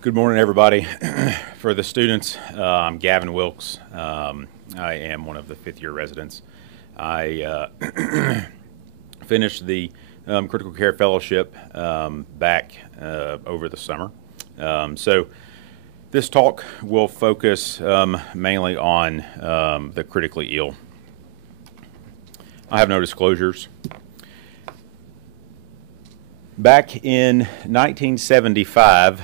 Good morning, everybody. For the students, I'm Gavin Wilkes. I am one of the fifth-year residents. I finished the critical care fellowship back over the summer. So this talk will focus mainly on the critically ill. I have no disclosures. Back in 1975,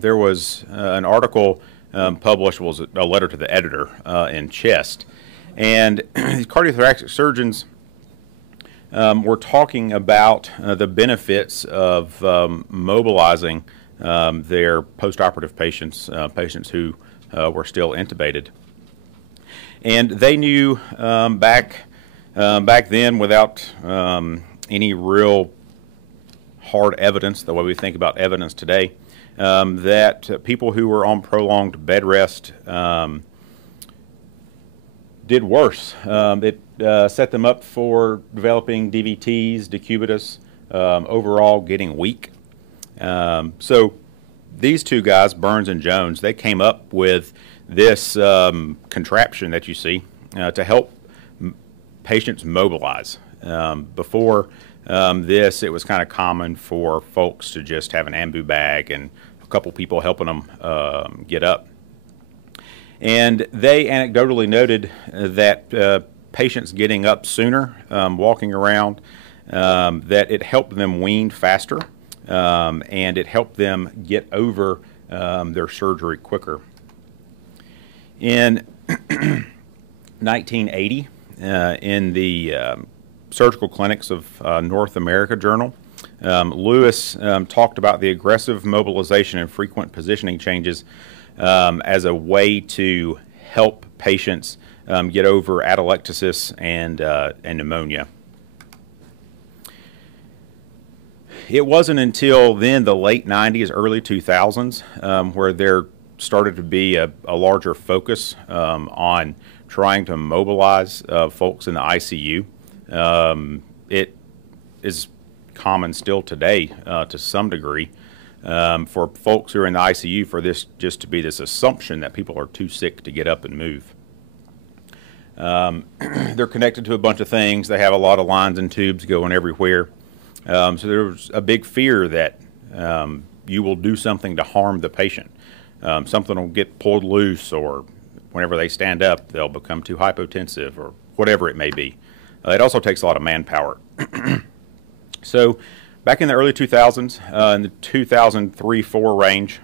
there was an article published, was a letter to the editor in Chest, and cardiothoracic surgeons were talking about the benefits of mobilizing their postoperative patients, patients who were still intubated. And they knew back then, without any real hard evidence, the way we think about evidence today, that people who were on prolonged bed rest did worse. It set them up for developing DVTs, decubitus, overall getting weak. So these two guys, Burns and Jones, they came up with this contraption that you see to help patients mobilize. Before this, it was kind of common for folks to just have an ambu bag and a couple people helping them get up. And they anecdotally noted that patients getting up sooner, walking around, that it helped them wean faster, and it helped them get over their surgery quicker. In 1980, in the Surgical Clinics of North America Journal, Lewis talked about the aggressive mobilization and frequent positioning changes as a way to help patients get over atelectasis and pneumonia. It wasn't until then, the late 90s, early 2000s, where there started to be a larger focus on trying to mobilize folks in the ICU. It is common still today to some degree for folks who are in the ICU for this just to be this assumption that people are too sick to get up and move. They're connected to a bunch of things. They have a lot of lines and tubes going everywhere. So there's a big fear that you will do something to harm the patient. Something will get pulled loose, or whenever they stand up, they'll become too hypotensive, or whatever it may be. It also takes a lot of manpower. So back in the early 2000s, in the 2003-4 range,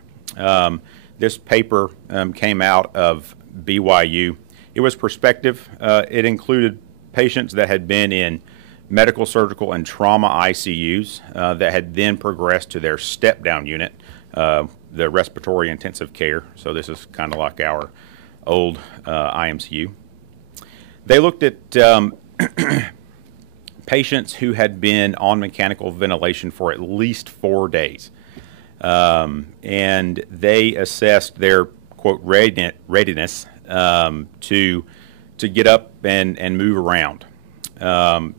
this paper came out of BYU. It was prospective. It included patients that had been in medical, surgical, and trauma ICUs that had then progressed to their step-down unit, the respiratory intensive care. So this is kind of like our old IMCU. They looked at patients who had been on mechanical ventilation for at least 4 days, and they assessed their, quote, readiness to get up and move around.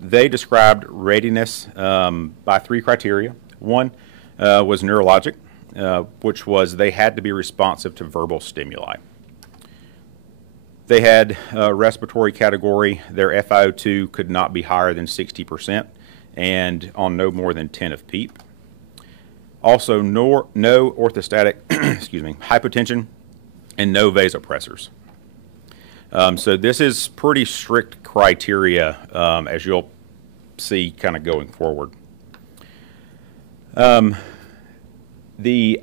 They described readiness by three criteria. One was neurologic, which was they had to be responsive to verbal stimuli. They had a respiratory category. Their FiO2 could not be higher than 60% and on no more than 10 of PEEP. Also, no orthostatic hypotension and no vasopressors. So this is pretty strict criteria, as you'll see kind of going forward. It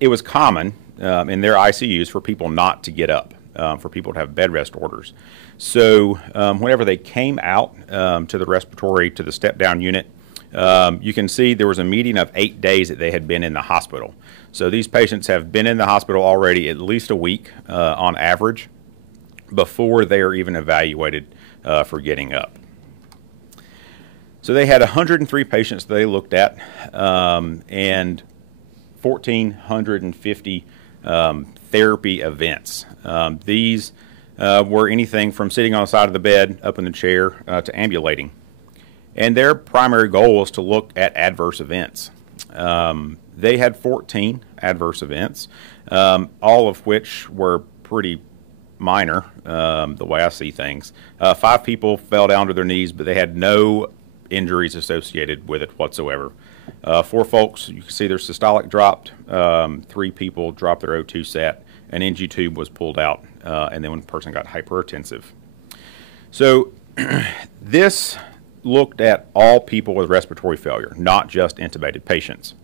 was common in their ICUs for people not to get up. For people to have bed rest orders. So whenever they came out to the respiratory, to the step-down unit, you can see there was a median of 8 days that they had been in the hospital. So these patients have been in the hospital already at least a week on average before they are even evaluated for getting up. So they had 103 patients that they looked at and 1,450 therapy events. These were anything from sitting on the side of the bed, up in the chair, to ambulating. And their primary goal was to look at adverse events. They had 14 adverse events, all of which were pretty minor, the way I see things. 5 people fell down to their knees, but they had no injuries associated with it whatsoever. 4 folks, you can see their systolic dropped. 3 people dropped their O2 sat. An NG tube was pulled out, and then one person got hypertensive. So this looked at all people with respiratory failure, not just intubated patients.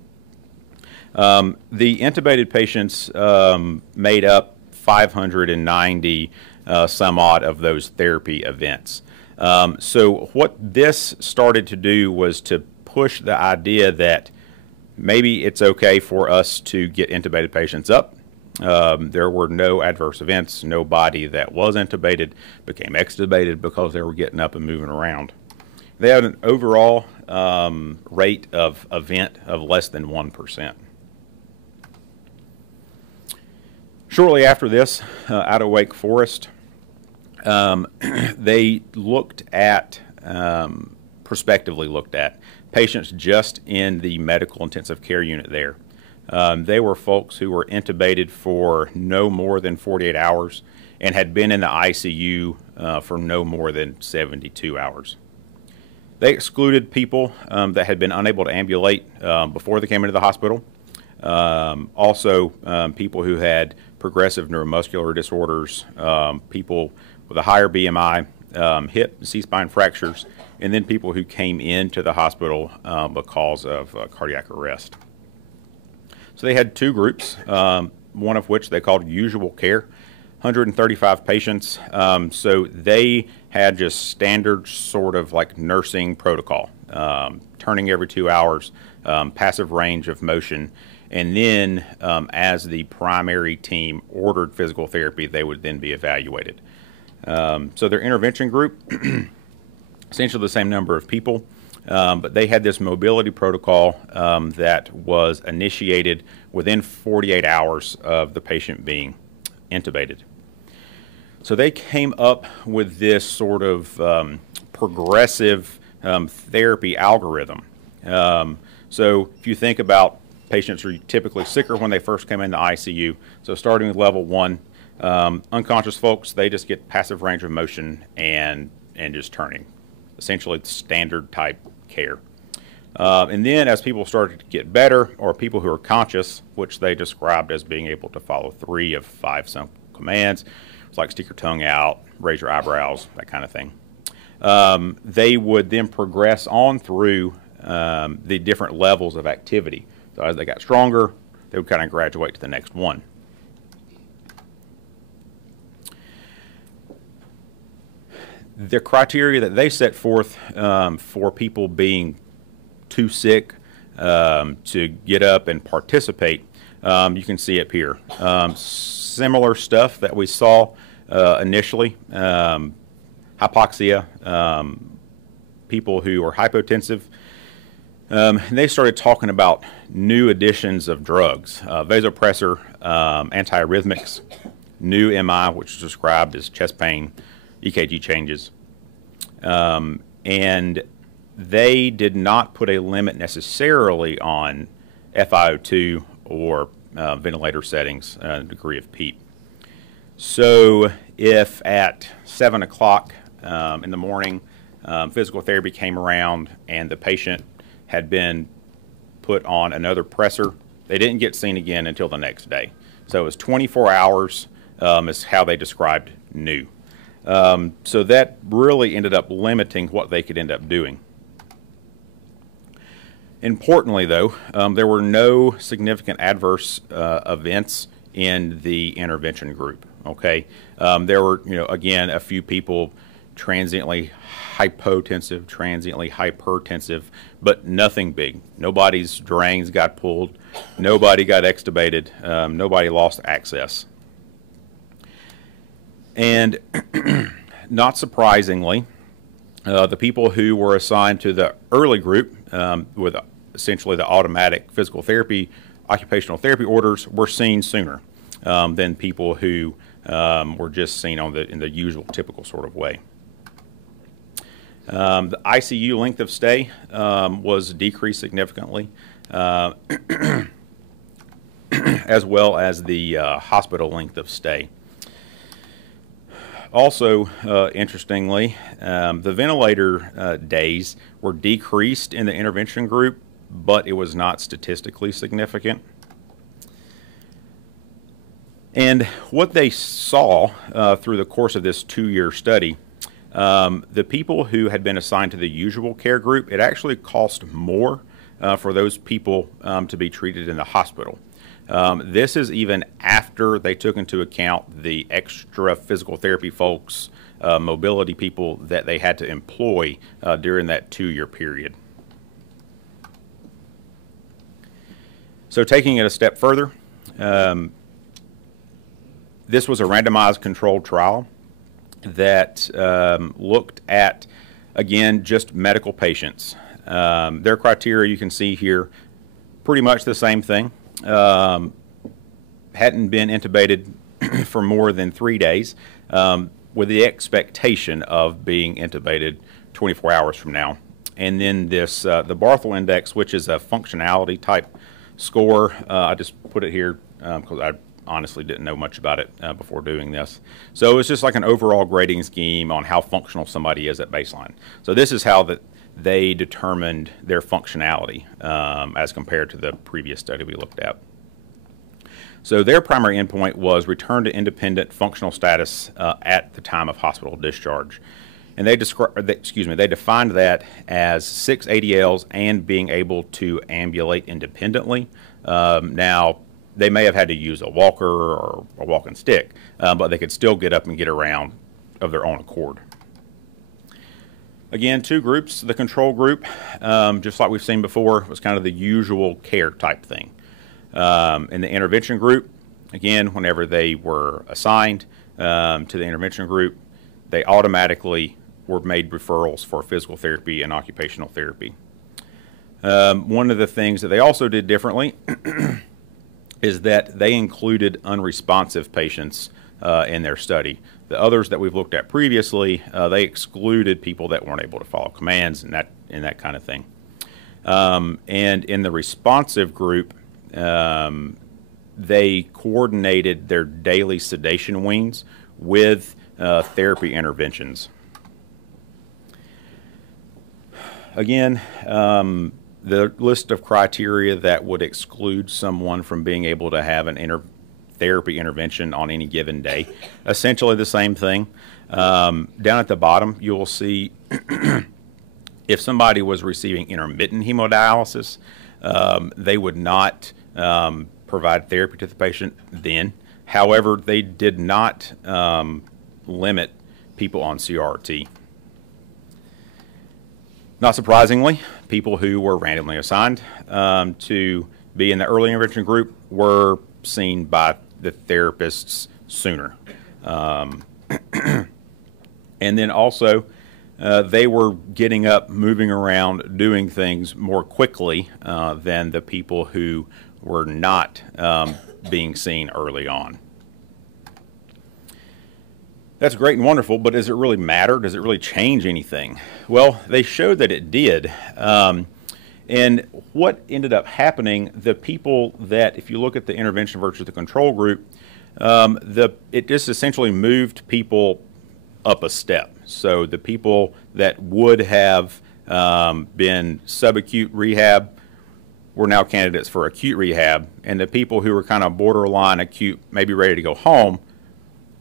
The intubated patients made up 590 some odd of those therapy events. So what this started to do was to push the idea that maybe it's okay for us to get intubated patients up. There were no adverse events. Nobody that was intubated became extubated because they were getting up and moving around. They had an overall rate of event of less than 1%. Shortly after this, out of Wake Forest, they looked at, prospectively looked at, patients just in the medical intensive care unit there. They were folks who were intubated for no more than 48 hours and had been in the ICU for no more than 72 hours. They excluded people that had been unable to ambulate before they came into the hospital. Also, people who had progressive neuromuscular disorders, people with a higher BMI, hip and C-spine fractures, and then people who came into the hospital because of cardiac arrest. So they had 2 groups, one of which they called usual care, 135 patients. So they had just standard sort of like nursing protocol, turning every 2 hours, passive range of motion, and then as the primary team ordered physical therapy, they would then be evaluated. So their intervention group, essentially the same number of people, but they had this mobility protocol that was initiated within 48 hours of the patient being intubated. So they came up with this sort of progressive therapy algorithm. So if you think about patients are typically sicker when they first come in the ICU. So starting with level 1, unconscious folks, they just get passive range of motion and just turning, essentially standard type care. And then as people started to get better, or people who are conscious, which they described as being able to follow 3 of 5 simple commands, it's like stick your tongue out, raise your eyebrows, that kind of thing. They would then progress on through the different levels of activity. So as they got stronger, they would kind of graduate to the next one. The criteria that they set forth for people being too sick to get up and participate, you can see up here. Similar stuff that we saw initially, hypoxia, people who are hypotensive. They started talking about new additions of drugs, vasopressor, antiarrhythmics, new MI, which is described as chest pain, EKG changes. And they did not put a limit necessarily on FiO2 or ventilator settings, degree of PEEP. So if at 7 o'clock in the morning physical therapy came around and the patient had been put on another pressor, they didn't get seen again until the next day. So it was 24 hours is how they described new. So that really ended up limiting what they could end up doing. Importantly, though, there were no significant adverse events in the intervention group. Okay, there were, again, a few people transiently hypotensive, transiently hypertensive, but nothing big. Nobody's drains got pulled, nobody got extubated, nobody lost access. And not surprisingly, the people who were assigned to the early group with essentially the automatic physical therapy, occupational therapy orders were seen sooner than people who were just seen in the usual typical sort of way. The ICU length of stay was decreased significantly. as well as the hospital length of stay. Also, interestingly, the ventilator days were decreased in the intervention group, but it was not statistically significant. And what they saw through the course of this 2-year study, the people who had been assigned to the usual care group, it actually cost more for those people to be treated in the hospital. This is even after they took into account the extra physical therapy folks, mobility people that they had to employ during that 2-year period. So taking it a step further, this was a randomized controlled trial that looked at, again, just medical patients. Their criteria you can see here, pretty much the same thing. Hadn't been intubated for more than 3 days, with the expectation of being intubated 24 hours from now. And then this, the Barthel Index, which is a functionality type score. I just put it here because I honestly didn't know much about it before doing this. So it's just like an overall grading scheme on how functional somebody is at baseline. So this is how they determined their functionality as compared to the previous study we looked at. So their primary endpoint was return to independent functional status at the time of hospital discharge. And they defined that as 6 ADLs and being able to ambulate independently. Now, they may have had to use a walker or a walking stick, but they could still get up and get around of their own accord. Again, 2 groups. The control group, just like we've seen before, was kind of the usual care type thing. In the intervention group, again, whenever they were assigned to the intervention group, they automatically were made referrals for physical therapy and occupational therapy. One of the things that they also did differently is that they included unresponsive patients in their study. The others that we've looked at previously, they excluded people that weren't able to follow commands and that kind of thing. And in the responsive group, they coordinated their daily sedation weans with therapy interventions. Again, the list of criteria that would exclude someone from being able to have an therapy intervention on any given day, essentially the same thing. Down at the bottom, you will see if somebody was receiving intermittent hemodialysis, they would not provide therapy to the patient then. However, they did not limit people on CRRT. Not surprisingly, people who were randomly assigned to be in the early intervention group were seen by the therapists sooner. And then also, they were getting up, moving around, doing things more quickly than the people who were not being seen early on. That's great and wonderful, but does it really matter? Does it really change anything? Well, they showed that it did. And what ended up happening, the people that, if you look at the intervention versus the control group, it just essentially moved people up a step. So the people that would have been subacute rehab were now candidates for acute rehab, and the people who were kind of borderline acute, maybe ready to go home,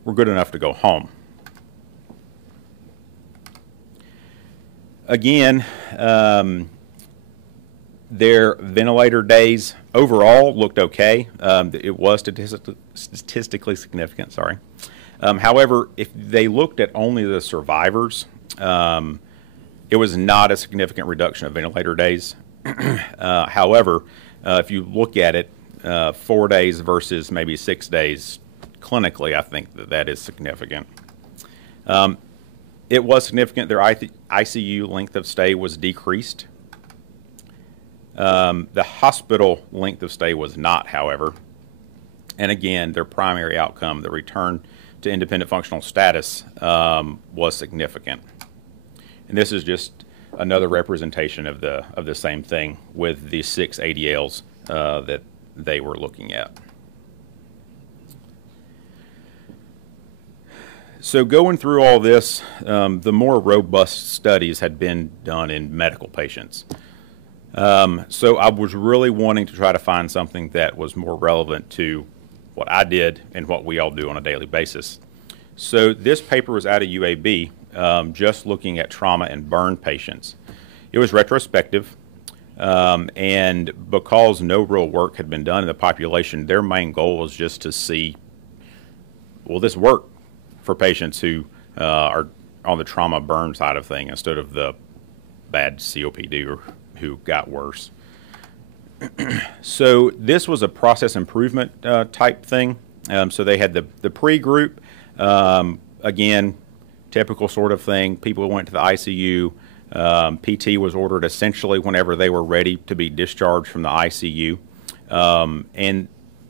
were good enough to go home. Again, their ventilator days overall looked okay. It was statistically significant, sorry. However, if they looked at only the survivors, it was not a significant reduction of ventilator days. However, if you look at it, 4 days versus maybe 6 days, clinically, I think that is significant. It was significant. Their ICU length of stay was decreased. The hospital length of stay was not, however. And again, their primary outcome, the return to independent functional status, was significant. And this is just another representation of the same thing with the 6 ADLs that they were looking at. So going through all this, the more robust studies had been done in medical patients. So I was really wanting to try to find something that was more relevant to what I did and what we all do on a daily basis. So this paper was out of UAB, just looking at trauma and burn patients. It was retrospective, and because no real work had been done in the population, their main goal was just to see, will this work for patients who are on the trauma burn side of thing instead of the bad COPD or who got worse. So this was a process improvement type thing. So they had the pre-group, again, typical sort of thing. People went to the ICU. PT was ordered essentially whenever they were ready to be discharged from the ICU. And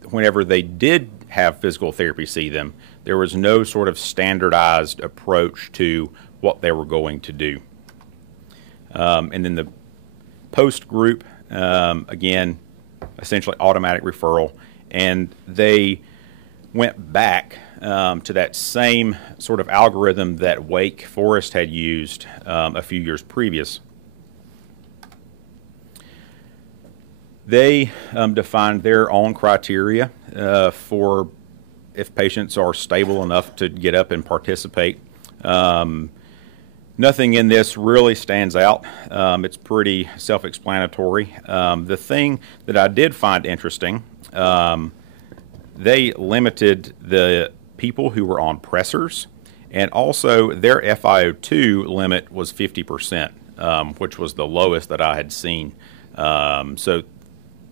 whenever they did have physical therapy see them, there was no sort of standardized approach to what they were going to do. And then the post group, again, essentially automatic referral, and they went back to that same sort of algorithm that Wake Forest had used a few years previous. They defined their own criteria for if patients are stable enough to get up and participate. Nothing in this really stands out. It's pretty self-explanatory. The thing that I did find interesting, they limited the people who were on pressors, and also their FiO2 limit was 50%, which was the lowest that I had seen. So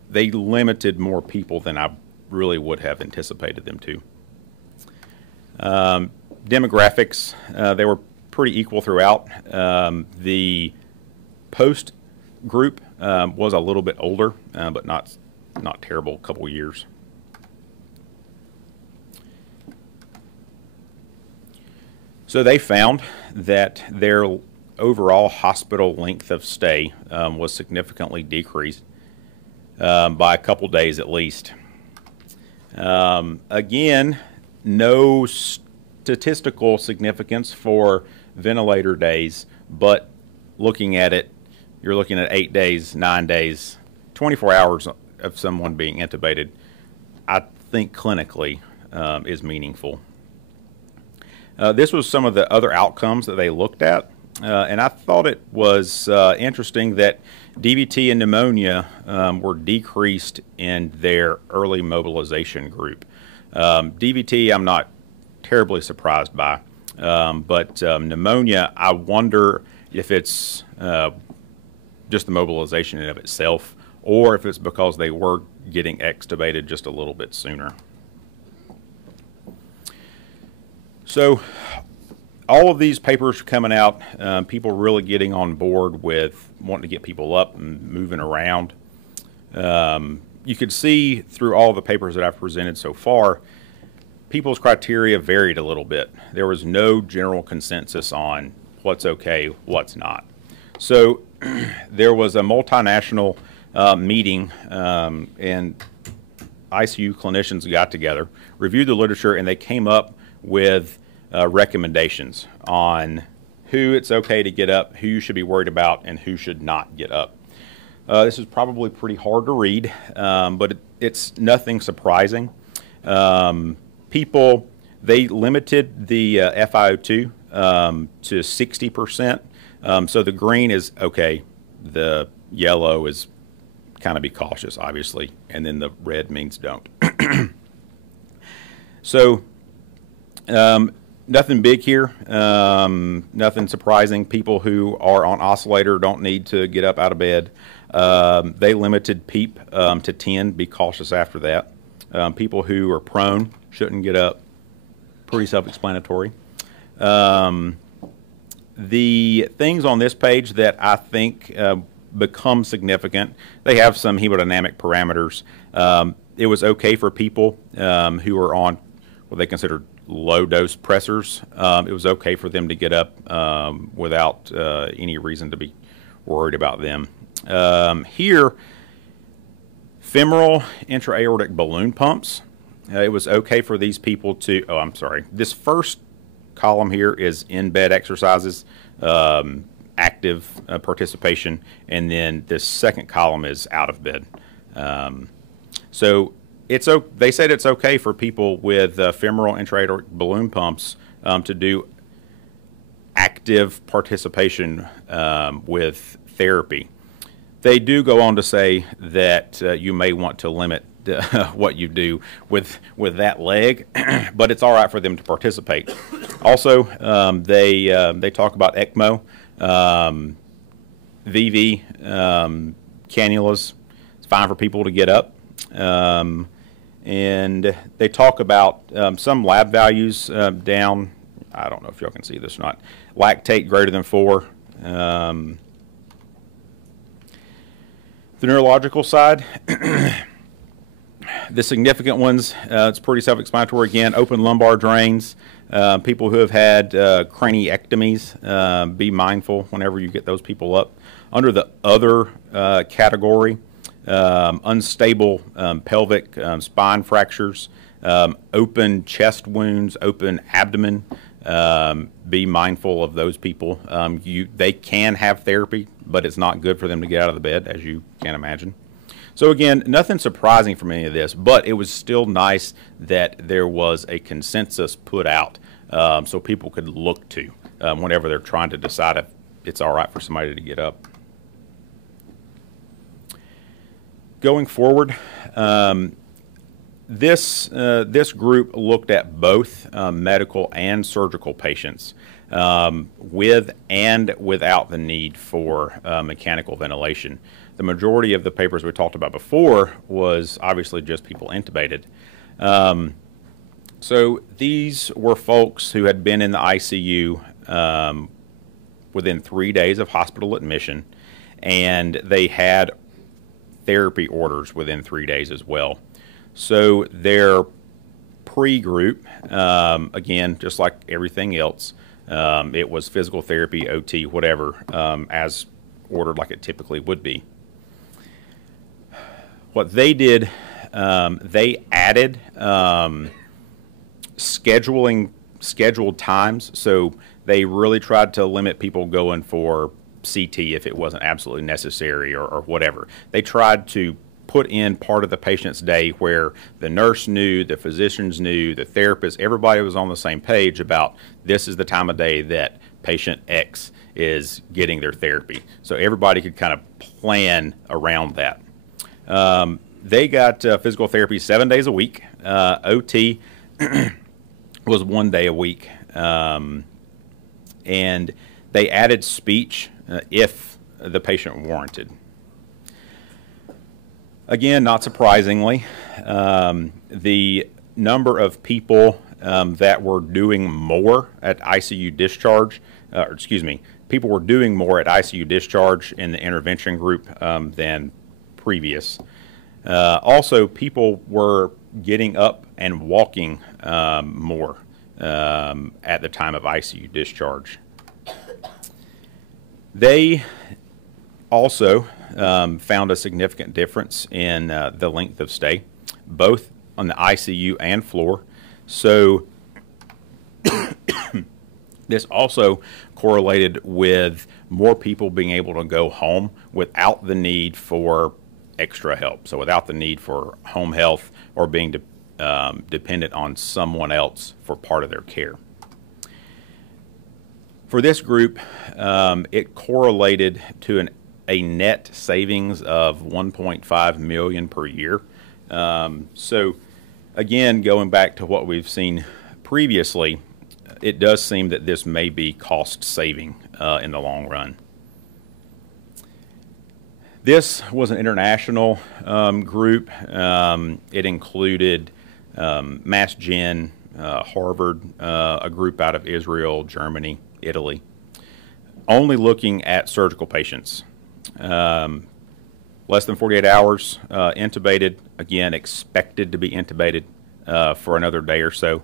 they limited more people than I really would have anticipated them to. Demographics, they were pretty equal throughout. The post group was a little bit older, but not terrible, a couple years. So they found that their overall hospital length of stay was significantly decreased by a couple days at least. Again, no statistical significance for ventilator days, but looking at it, you're looking at 8 days, 9 days, 24 hours of someone being intubated, I think clinically is meaningful. This was some of the other outcomes that they looked at, and I thought it was interesting that DVT and pneumonia were decreased in their early mobilization group. DVT I'm not terribly surprised by, but pneumonia, I wonder if it's just the mobilization in and of itself, or if it's because they were getting extubated just a little bit sooner. So all of these papers coming out, people really getting on board with wanting to get people up and moving around. You could see through all the papers that I've presented so far, people's criteria varied a little bit. There was no general consensus on what's okay, what's not. So there was a multinational meeting, and ICU clinicians got together, reviewed the literature, and they came up with recommendations on who it's okay to get up, who you should be worried about, and who should not get up. This is probably pretty hard to read, but it's nothing surprising. People, they limited the FiO2 to 60%. So the green is okay, the yellow is kind of be cautious, obviously, and then the red means don't. So nothing big here, nothing surprising. People who are on oscillator don't need to get up out of bed. They limited PEEP to 10, be cautious after that. People who are prone shouldn't get up, pretty self-explanatory. The things on this page that I think become significant, they have some hemodynamic parameters. It was okay for people who are on what they consider low-dose pressors. It was okay for them to get up without any reason to be worried about them. Here, femoral intra-aortic balloon pumps. It was okay for these people to, oh, I'm sorry. This first column here is in-bed exercises, active participation, and then this second column is out of bed. So they said it's okay for people with femoral intra-aortic balloon pumps to do active participation with therapy. They do go on to say that you may want to limit what you do with that leg, but it's all right for them to participate. Also, they talk about ECMO, VV, cannulas. It's fine for people to get up. And they talk about some lab values down. I don't know if y'all can see this or not. Lactate greater than 4. The neurological side, the significant ones, it's pretty self-explanatory again. Open lumbar drains, people who have had craniectomies, be mindful whenever you get those people up. Under the other category, unstable pelvic spine fractures, open chest wounds, open abdomen, be mindful of those people. They can have therapy, but it's not good for them to get out of the bed, as you can imagine. So again, nothing surprising from any of this, but it was still nice that there was a consensus put out so people could look to whenever they're trying to decide if it's all right for somebody to get up. Going forward, this group looked at both medical and surgical patients with and without the need for mechanical ventilation. The majority of the papers we talked about before was obviously just people intubated. So these were folks who had been in the ICU within 3 days of hospital admission, and they had therapy orders within 3 days as well. So their pre-group, again, just like everything else, it was physical therapy, OT, whatever, as ordered like it typically would be. What they did, they added scheduled times. So they really tried to limit people going for CT if it wasn't absolutely necessary or whatever. They tried to put in part of the patient's day where the nurse knew, the physicians knew, the therapist, everybody was on the same page about this is the time of day that patient X is getting their therapy. So everybody could kind of plan around that. They got physical therapy 7 days a week. OT was 1 day a week. And they added speech if the patient warranted. Again, not surprisingly, the number of people that were doing more at ICU discharge, people were doing more at ICU discharge in the intervention group than previous. Also, people were getting up and walking more at the time of ICU discharge. They also found a significant difference in the length of stay, both on the ICU and floor. So this also correlated with more people being able to go home without the need for extra help. So without the need for home health or being dependent on someone else for part of their care. For this group, it correlated to a net savings of $1.5 million per year. So again, going back to what we've seen previously, it does seem that this may be cost saving in the long run. This was an international group. It included Mass Gen, Harvard, a group out of Israel, Germany, Italy, only looking at surgical patients. Less than 48 hours, intubated, again, expected to be intubated for another day or so,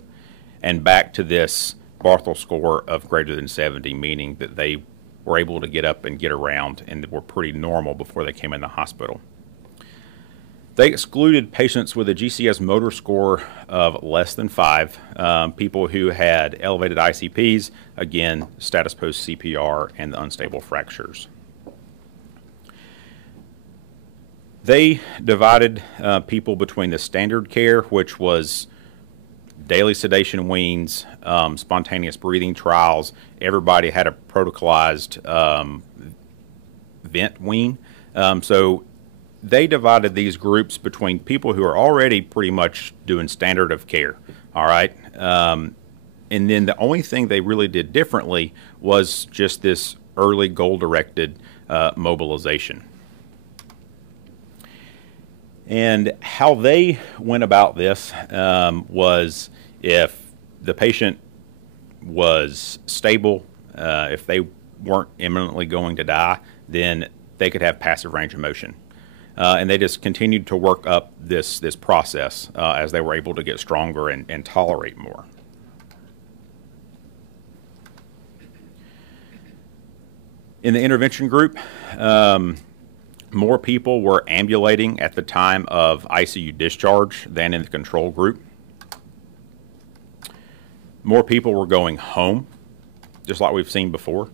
and back to this Barthel score of greater than 70, meaning that they were able to get up and get around and were pretty normal before they came in the hospital. They excluded patients with a GCS motor score of less than 5, people who had elevated ICPs, again, status post CPR, and the unstable fractures. They divided people between the standard care, which was daily sedation weans, spontaneous breathing trials. Everybody had a protocolized vent wean. So they divided these groups between people who are already pretty much doing standard of care, all right? And then the only thing they really did differently was just this early goal-directed mobilization. And how they went about this was if the patient was stable, if they weren't imminently going to die, then they could have passive range of motion. And they just continued to work up this process as they were able to get stronger and tolerate more. In the intervention group, more people were ambulating at the time of ICU discharge than in the control group. More people were going home, just like we've seen before.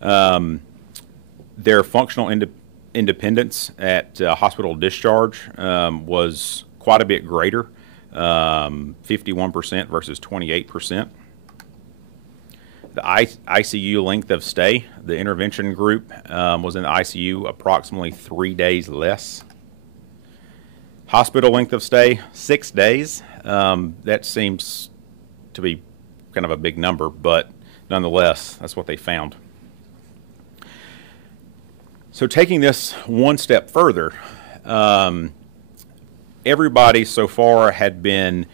Their functional independence at hospital discharge was quite a bit greater, 51% versus 28%. The ICU length of stay, the intervention group was in the ICU approximately 3 days less. Hospital length of stay, 6 days. That seems to be kind of a big number, but nonetheless, that's what they found. So taking this one step further, everybody so far had been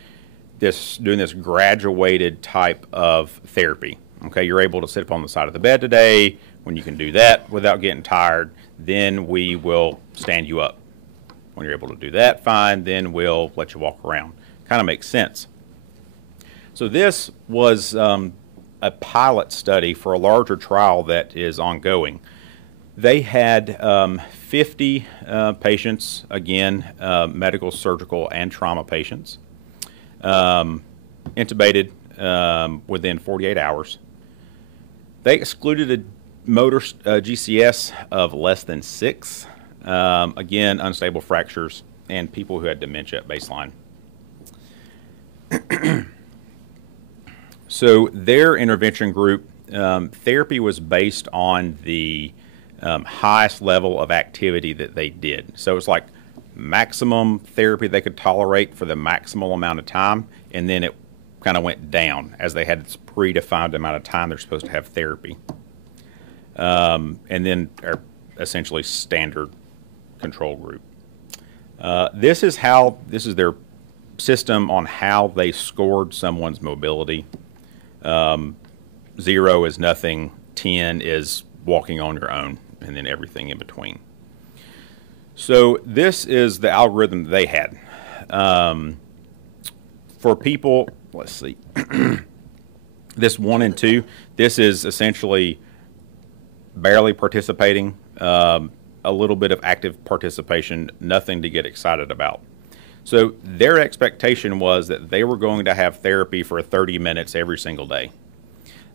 doing this graduated type of therapy. Okay, you're able to sit up on the side of the bed today. When you can do that without getting tired, then we will stand you up. When you're able to do that, fine, then we'll let you walk around. Kind of makes sense. So this was a pilot study for a larger trial that is ongoing. They had 50 patients, again, medical, surgical, and trauma patients, intubated within 48 hours. They excluded a motor GCS of less than 6, again, unstable fractures, and people who had dementia at baseline. So their intervention group, therapy was based on the highest level of activity that they did. So it's like maximum therapy they could tolerate for the maximal amount of time, and then it kind of went down as they had this predefined amount of time they're supposed to have therapy. And then essentially standard control group. This is their system on how they scored someone's mobility. 0 is nothing, 10 is walking on your own, and then everything in between. So this is the algorithm they had. For people, let's see, this 1 and 2, this is essentially barely participating, a little bit of active participation, nothing to get excited about. So their expectation was that they were going to have therapy for 30 minutes every single day.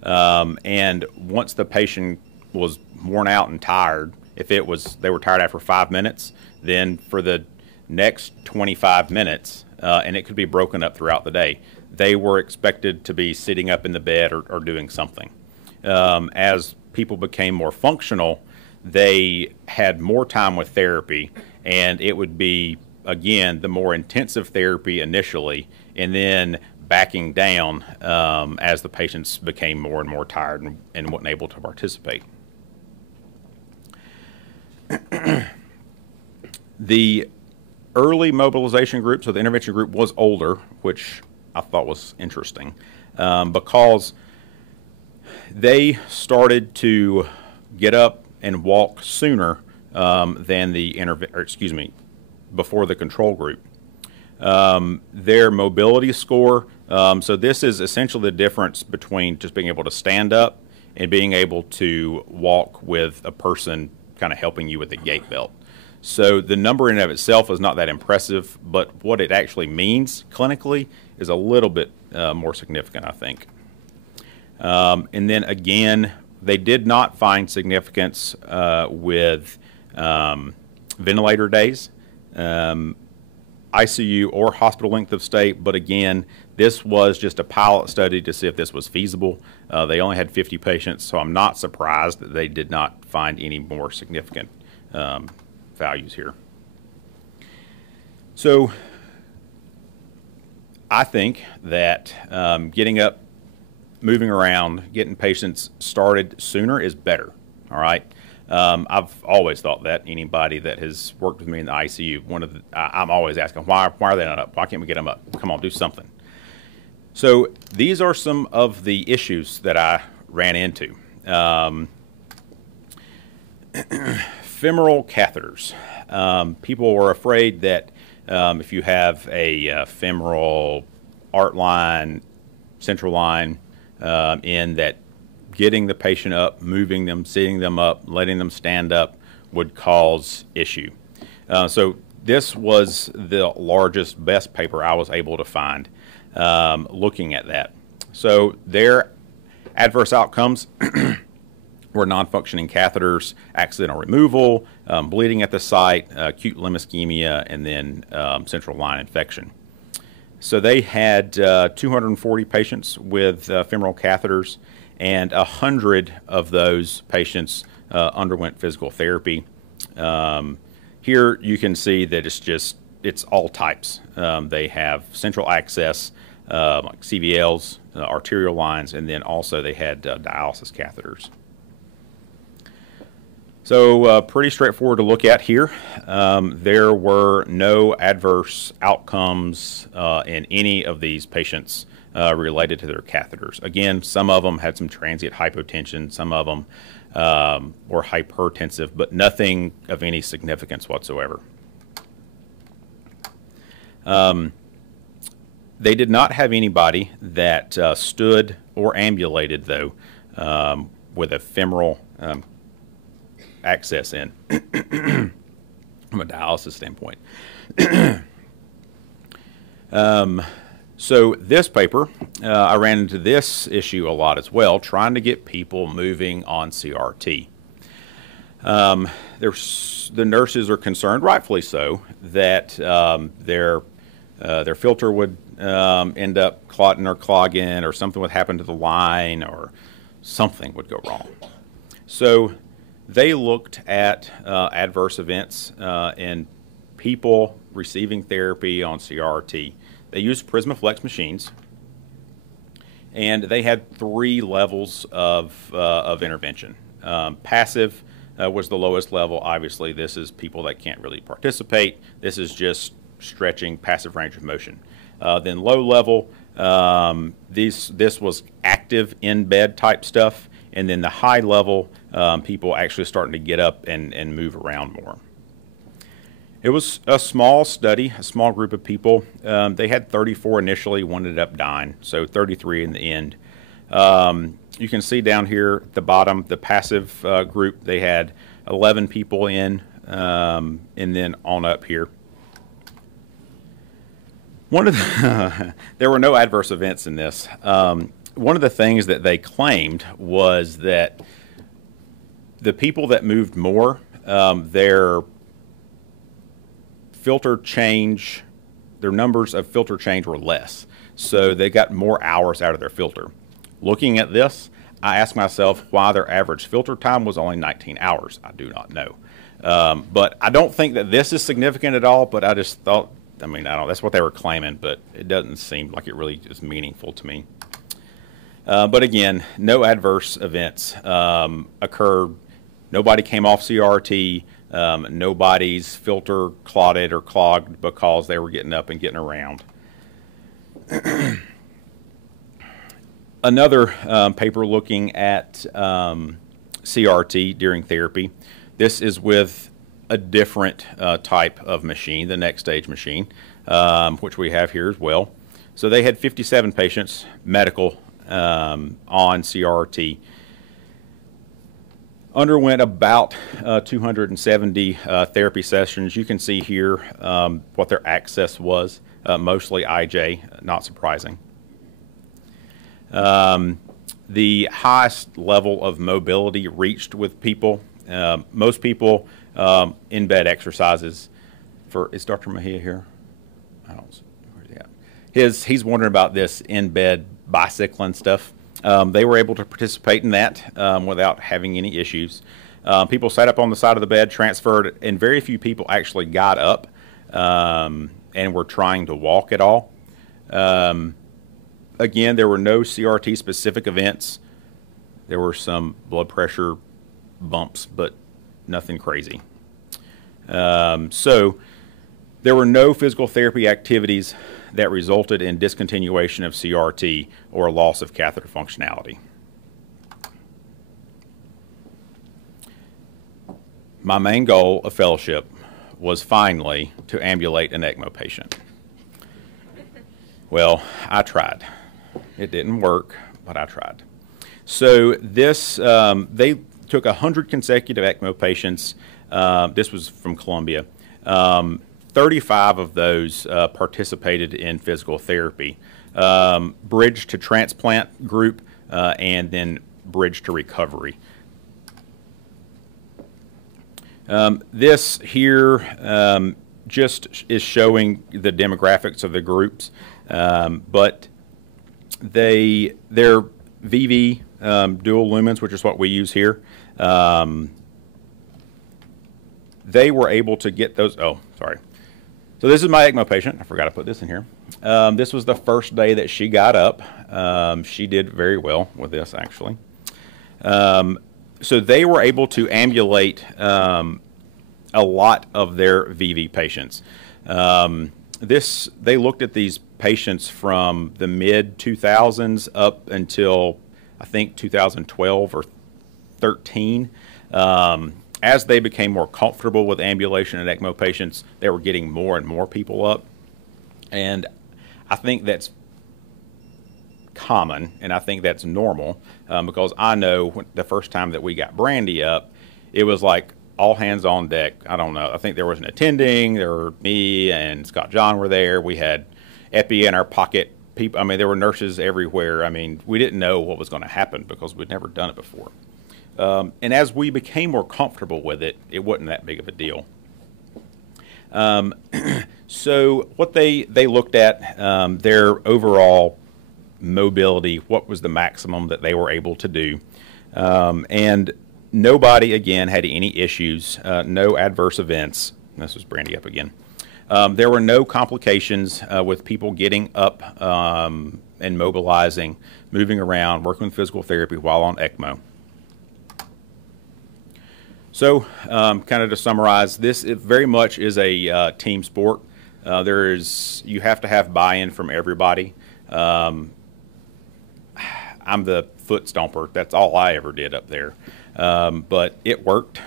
And once the patient was worn out and tired, if they were tired after 5 minutes, then for the next 25 minutes, and it could be broken up throughout the day, they were expected to be sitting up in the bed or doing something. As people became more functional, they had more time with therapy, and it would be, again, the more intensive therapy initially, and then backing down as the patients became more and more tired and weren't able to participate. The early mobilization group, so the intervention group, was older, which I thought was interesting, because they started to get up and walk sooner than before the control group. Their mobility score, so this is essentially the difference between just being able to stand up and being able to walk with a person kind of helping you with the gait belt. So the number in and of itself is not that impressive, but what it actually means clinically is a little bit more significant, I think. And then again, they did not find significance with ventilator days, ICU or hospital length of stay, but again, this was just a pilot study to see if this was feasible. They only had 50 patients, so I'm not surprised that they did not find any more significant values here. So I think that getting up, moving around, getting patients started sooner is better, all right? I've always thought that. Anybody that has worked with me in the ICU, I'm always asking, why are they not up? Why can't we get them up? Come on, do something. So these are some of the issues that I ran into. Femoral catheters. People were afraid that if you have a femoral art line, central line, in that getting the patient up, moving them, sitting them up, letting them stand up would cause issue. So this was the largest, best paper I was able to find looking at that. So their adverse outcomes were non-functioning catheters, accidental removal, bleeding at the site, acute limb ischemia, and then central line infection. So they had 240 patients with femoral catheters, and 100 of those patients underwent physical therapy. Here you can see that it's all types. They have central access, like CVLs, arterial lines, and then also they had dialysis catheters. So pretty straightforward to look at here. There were no adverse outcomes in any of these patients related to their catheters. Again, some of them had some transient hypotension, some of them were hypertensive, but nothing of any significance whatsoever. They did not have anybody that stood or ambulated, though, with a femoral access in from a dialysis standpoint. So this paper, I ran into this issue a lot as well, trying to get people moving on CRT. The nurses are concerned, rightfully so, that their filter would end up clotting or clogging, or something would happen to the line, or something would go wrong. So they looked at adverse events in people receiving therapy on CRT. They used Prismaflex machines, and they had 3 levels of intervention. Passive was the lowest level. Obviously, this is people that can't really participate. This is just stretching, passive range of motion. Then low level, this was active in-bed type stuff. And then the high level, people actually starting to get up and move around more. It was a small study, a small group of people. They had 34 initially, one ended up dying, so 33 in the end. You can see down here at the bottom, the passive group, they had 11 people in, and then on up here. There were no adverse events in this. One of the things that they claimed was that the people that moved more, their filter change, their numbers of filter change were less. So they got more hours out of their filter. Looking at this, I asked myself why their average filter time was only 19 hours. I do not know. But I don't think that this is significant at all, but I just thought, I mean, I don't know, that's what they were claiming, but it doesn't seem like it really is meaningful to me. But again, no adverse events occurred. Nobody came off CRT. Nobody's filter clotted or clogged because they were getting up and getting around. Another paper looking at CRT during therapy. This is with a different type of machine, the next stage machine, which we have here as well. So they had 57 patients, medical, on CRT. Underwent about 270 therapy sessions. You can see here what their access was, mostly IJ, not surprising. The highest level of mobility reached with people. Most people in bed exercises. Is Dr. Mejia here? I don't see. Where's he at? He's wondering about this in bed bicycling stuff. They were able to participate in that without having any issues. People sat up on the side of the bed, transferred, and very few people actually got up and were trying to walk at all. Again, there were no CRT specific events. There were some blood pressure bumps, but nothing crazy. So there were no physical therapy activities that resulted in discontinuation of CRT or loss of catheter functionality. My main goal of fellowship was finally to ambulate an ECMO patient. Well, I tried. It didn't work, but I tried. So this, they took 100 consecutive ECMO patients. This was from Columbia. 35 of those participated in physical therapy. Bridge to transplant group and then bridge to recovery. This here just is showing the demographics of the groups, but they're VV dual lumens, which is what we use here. They were able to get those. Oh, sorry. So this is my ECMO patient. I forgot to put this in here. This was the first day that she got up. She did very well with this, actually. So they were able to ambulate a lot of their VV patients. They looked at these patients from the mid-2000s up until, I think, 2012 or 13. As they became more comfortable with ambulation and ECMO patients, they were getting more and more people up. And I think that's common, and I think that's normal, because I know the first time that we got Brandy up, it was like all hands on deck. I don't know. I think there was an attending. There were me and Scott John were there. We had epi in our pocket. People. I mean, there were nurses everywhere. I mean, we didn't know what was going to happen because we'd never done it before. And as we became more comfortable with it, it wasn't that big of a deal. So what they looked at, their overall mobility, what was the maximum that they were able to do. And nobody, again, had any issues, no adverse events. This was Brandy up again. There were no complications with people getting up and mobilizing, moving around, working with physical therapy while on ECMO. So, kind of to summarize, this very much is a team sport. You have to have buy-in from everybody. I'm the foot stomper. That's all I ever did up there. But it worked.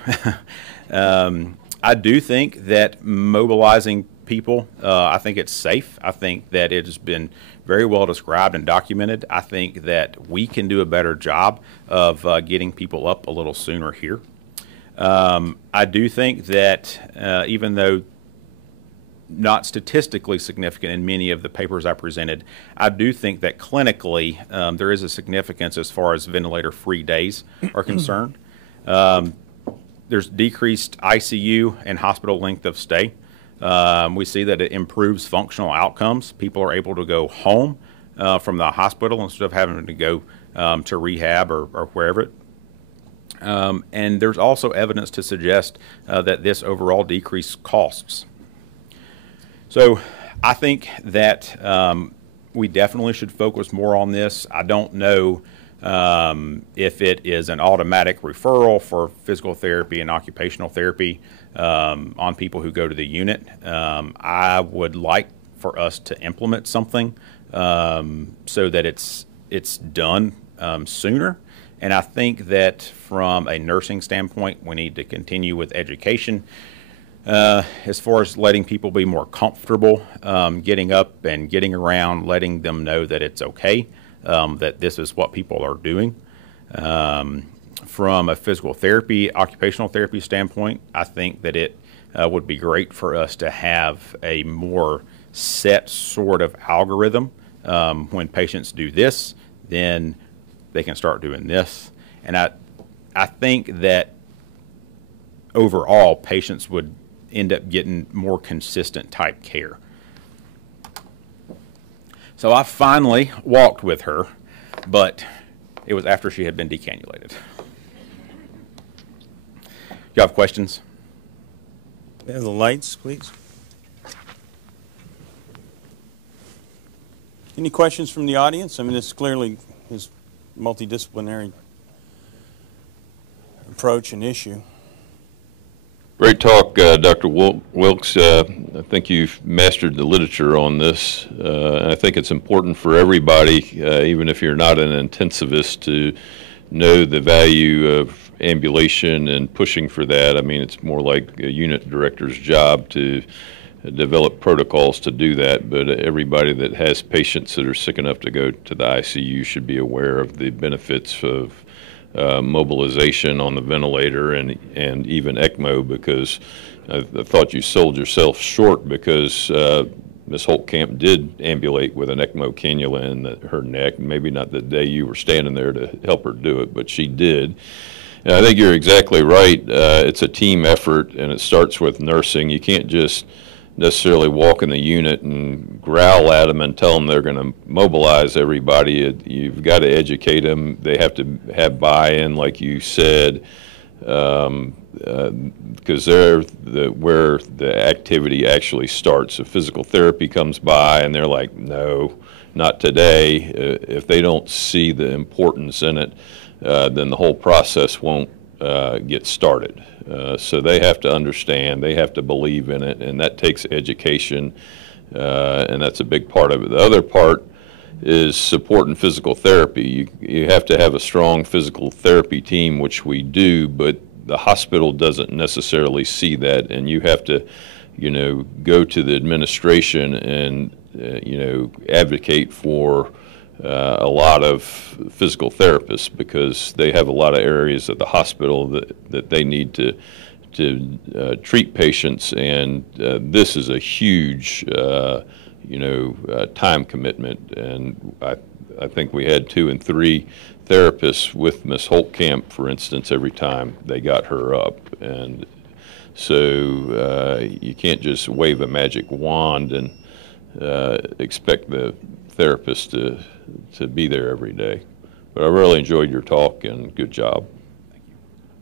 I do think that mobilizing people, I think it's safe. I think that it has been very well described and documented. I think that we can do a better job of getting people up a little sooner here. I do think that even though not statistically significant in many of the papers I presented, I do think that clinically there is a significance as far as ventilator-free days are concerned. There's decreased ICU and hospital length of stay. We see that it improves functional outcomes. People are able to go home from the hospital instead of having to go to rehab or wherever. And there's also evidence to suggest that this overall decreased costs. So I think that we definitely should focus more on this. I don't know if it is an automatic referral for physical therapy and occupational therapy on people who go to the unit. I would like for us to implement something so that it's done sooner. And I think that from a nursing standpoint, we need to continue with education as far as letting people be more comfortable getting up and getting around, letting them know that it's okay, that this is what people are doing. from a physical therapy, occupational therapy standpoint, I think that it would be great for us to have a more set sort of algorithm. When patients do this, then they can start doing this. And I think that overall, patients would end up getting more consistent type care. So I finally walked with her, but it was after she had been decannulated. You have questions? Yeah, the lights, please. Any questions from the audience? I mean, this clearly is multidisciplinary approach and issue. Great talk, Dr. Wilkes. I think you've mastered the literature on this. I think it's important for everybody, even if you're not an intensivist, to know the value of ambulation and pushing for that. I mean, it's more like a unit director's job to develop protocols to do that, but everybody that has patients that are sick enough to go to the ICU should be aware of the benefits of mobilization on the ventilator and even ECMO, because I thought you sold yourself short, because Ms. Holtkamp did ambulate with an ECMO cannula in her neck. Maybe not the day you were standing there to help her do it, but she did. And I think you're exactly right. It's a team effort, and it starts with nursing. You can't just necessarily walk in the unit and growl at them and tell them they're going to mobilize everybody. You've got to educate them. They have to have buy-in, like you said, because they're where the activity actually starts. If physical therapy comes by and they're like, no, not today, if they don't see the importance in it, then the whole process won't get started. So they have to understand, they have to believe in it, and that takes education, and that's a big part of it. The other part is support and physical therapy. You have to have a strong physical therapy team, which we do, but the hospital doesn't necessarily see that, and you have to, go to the administration and, advocate for a lot of physical therapists, because they have a lot of areas at the hospital that they need to treat patients, and this is a huge time commitment. And I think we had 2 and 3 therapists with Ms. Holtkamp, for instance, every time they got her up. And so you can't just wave a magic wand and expect the therapist to be there every day. But I really enjoyed your talk, and good job. Thank you.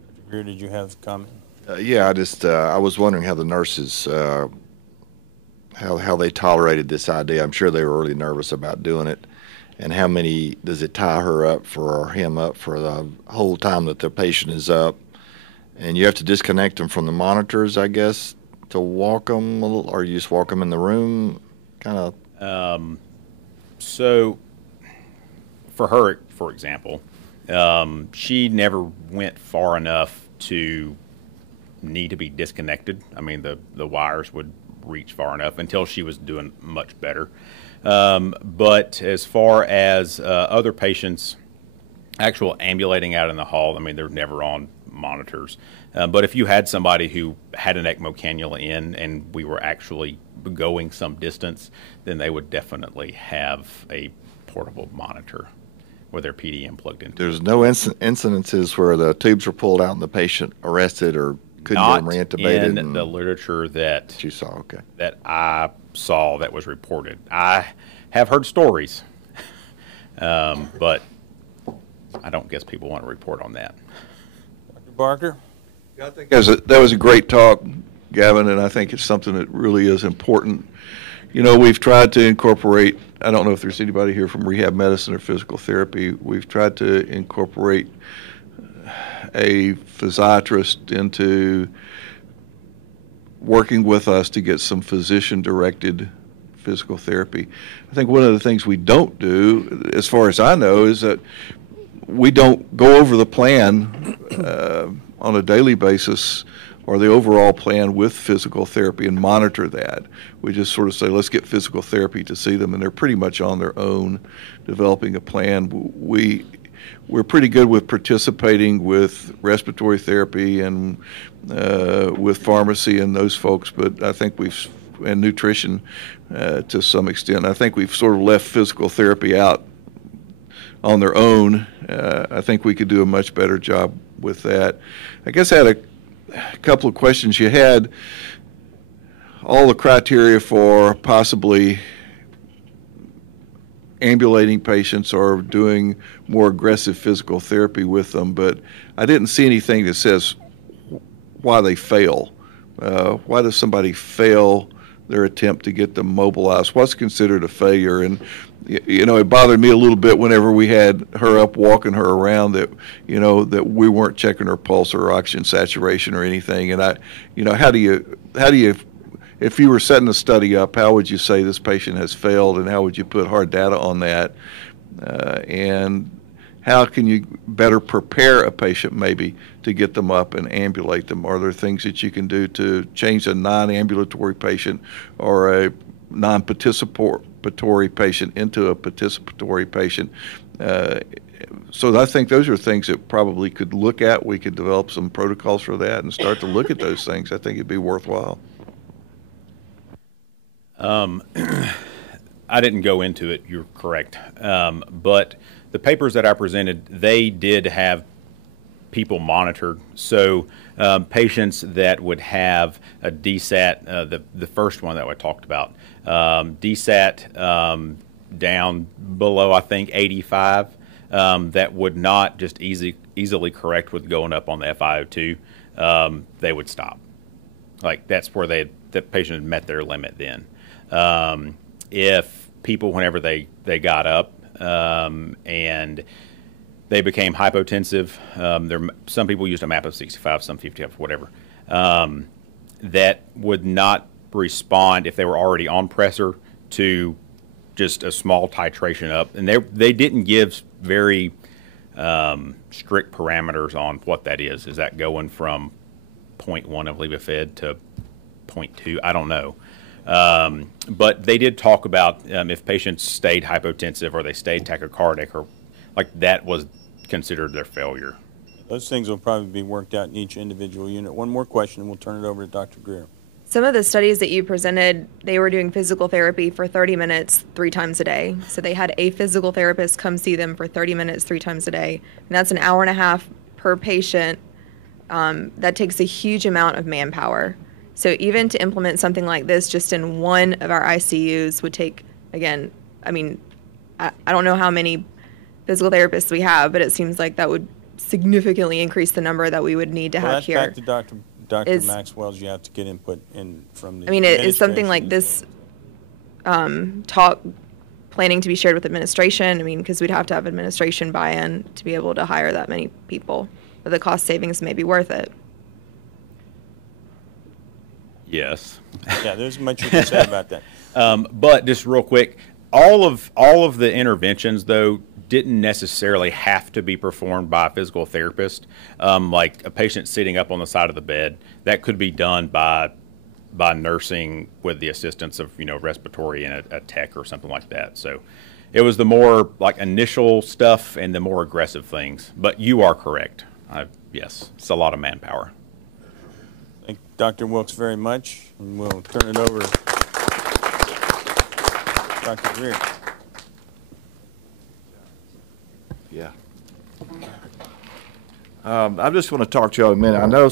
Dr. Greer, did you have a comment? Yeah, I was wondering how the nurses, how they tolerated this idea. I'm sure they were really nervous about doing it. And how many, does it tie her up or him up for the whole time that the patient is up? And you have to disconnect them from the monitors, I guess, to walk them, or you just walk them in the room, kind of? So for her, for example, she never went far enough to need to be disconnected. I mean, the wires would reach far enough until she was doing much better. But as far as other patients actual ambulating out in the hall, I mean, they're never on monitors. But if you had somebody who had an ECMO cannula in and we were actually going some distance, then they would definitely have a portable monitor with their PDM plugged into. There's no incidences where the tubes were pulled out and the patient arrested or couldn't get them reintubated? Not in the literature that you saw, okay. That I saw that was reported. I have heard stories, but I don't guess people want to report on that. Dr. Barker? Yeah, I think that was a great talk, Gavin, and I think it's something that really is important. We've tried to incorporate, I don't know if there's anybody here from rehab medicine or physical therapy, we've tried to incorporate a physiatrist into working with us to get some physician-directed physical therapy. I think one of the things we don't do, as far as I know, is that we don't go over the plan on a daily basis or the overall plan with physical therapy and monitor that. We just sort of say, let's get physical therapy to see them, and they're pretty much on their own developing a plan. we're pretty good with participating with respiratory therapy and with pharmacy and those folks, but I think and nutrition to some extent. I think we've sort of left physical therapy out on their own. I think we could do a much better job with that. I guess I had a couple of questions. You had all the criteria for possibly ambulating patients or doing more aggressive physical therapy with them, but I didn't see anything that says why they fail. Why does somebody fail their attempt to get them mobilized? What's considered a failure? And you know, it bothered me a little bit whenever we had her up walking her around that, you know, that we weren't checking her pulse or oxygen saturation or anything. And how do you, if you were setting a study up, how would you say this patient has failed, and how would you put hard data on that? And how can you better prepare a patient maybe to get them up and ambulate them? Are there things that you can do to change a non-ambulatory patient or a non-participatory patient into a participatory patient? So I think those are things that probably could look at. We could develop some protocols for that and start to look at those things. I think it'd be worthwhile. I didn't go into it, you're correct. But the papers that I presented, they did have people monitored. So patients that would have a DSAT, the first one that I talked about, DSAT down below, I think, 85, that would not just easily correct with going up on the FiO2, they would stop. Like, that's where the patient had met their limit then. If people, whenever they got up and they became hypotensive, some people used a map of 65, some 55, whatever, that would not respond if they were already on pressor to just a small titration up. And they didn't give very strict parameters on what that is. Is that going from 0.1 of levofed to 0.2? I don't know. But they did talk about if patients stayed hypotensive or they stayed tachycardic, or like that was considered their failure. Those things will probably be worked out in each individual unit. One more question, and we'll turn it over to Dr. Greer. Some of the studies that you presented, they were doing physical therapy for 30 minutes 3 times a day. So they had a physical therapist come see them for 30 minutes 3 times a day. And that's an hour and a half per patient. That takes a huge amount of manpower. So even to implement something like this just in one of our ICUs would take, again, I mean, I don't know how many physical therapists we have, but it seems like that would significantly increase the number that we would need to have here. That's back to Dr. Maxwell's. You have to get input in from the I mean, is something like this talk planning to be shared with administration? I mean, because we'd have to have administration buy-in to be able to hire that many people. But the cost savings may be worth it. Yes. Yeah, there's much you can say about that. But just real quick, all of the interventions, though, didn't necessarily have to be performed by a physical therapist. Like a patient sitting up on the side of the bed, that could be done by nursing with the assistance of, respiratory and a tech or something like that. So it was the more like initial stuff and the more aggressive things. But you are correct. Yes, it's a lot of manpower. Thank Dr. Wilkes very much, and we'll turn it over to Dr. Greer. Yeah. I just want to talk to you all a minute. I know